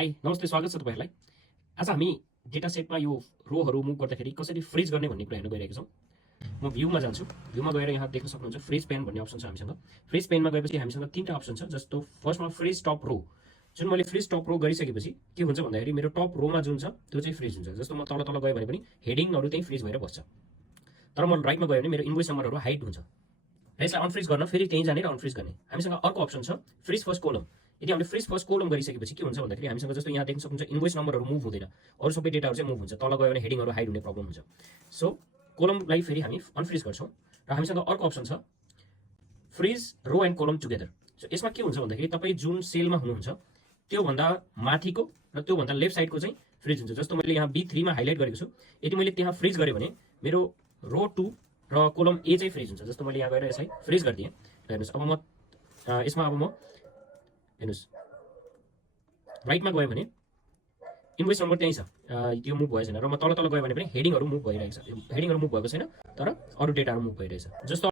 High नमस्ते, स्वागत छ तपाईहरुलाई। आज हामी डेटा सेटमा यो रोहरु मुभ गर्दाखेरि कसरी फ्रिज गर्ने भन्ने कुरा हेर्न गइरहेका छौं। म भ्यूमा जान्छु। भ्यूमा गएर यहाँ देख्न सक्नुहुन्छ फ्रिज पेन भन्ने अप्सन छ हामीसँग। फ्रिज पेनमा गएपछि हामीसँग तीनटा अप्सन छ, जस्तो फर्स्टमा फ्रिज टप रो। जुन मैले फ्रिज टप रो गरिसकेपछि के हुन्छ भन्दाखेरि मेरो टप रोमा जुन छ त्यो चाहिँ फ्रिज हुन्छ। जस्तो म तल तल गए भने पनि हेडिङहरु चाहिँ फ्रिज भएर बस्छ। तर म राइटमा गए भने मेरो इन्भोइस नम्बरहरु हाइड हुन्छ। यसलाई अनफ्रिज गर्न फेरि त्यही जाने र अनफ्रिज गर्ने। हामीसँग अर्को अप्सन छ फ्रिज फर्स्ट कोलम। यदि हामीले फ्रिज फर्स्ट कोलम गरिसकेपछि के हुन्छ भन्दाखेरि हामीसँग जस्तो यहाँ देख्न सक्नुहुन्छ इन्भोइस नम्बरहरु मुभ हुँदैन, अरु सबै डेटाहरु चाहिँ मुभ हुन्छ। तल गयो भने हेडिङहरु हाइड हुने प्रब्लम हुन्छ। सो कोलमलाई फेरि हामी अनफ्रिज गर्छौं र हामीसँग अर्को अप्सन छ freeze row and column together. So यसमा के हुन्छ भन्दाखेरि तपाई जुन सेलमा हुनुहुन्छ त्यो भन्दा माथिको र त्यो भन्दा लेफ्ट साइडको चाहिँ फ्रिज हुन्छ। जस्तो मैले यहाँ B3 मा हाइलाइट गरेको छु, यदि मैले त्यहाँ फ्रिज गरे भने मेरो रो 2 र कोलम A चाहिँ फ्रिज हुन्छ। जस्तो मैले यहाँ गएर यसलाई फ्रिज गर्दिए। हेर्नुस् अब म यसमा अब म हेर्नुस् राइटमा गयो भने इन्भोइस नम्बर त्यही छ, त्यो मुभ भएको छैन र म तल तल गयो भने पनि हेडिङहरु मुभ भइरहेको छ। हेडिङहरु मुभ भएको छैन तर अरु डेटाहरु मुभ भइरहेछ। जस्तो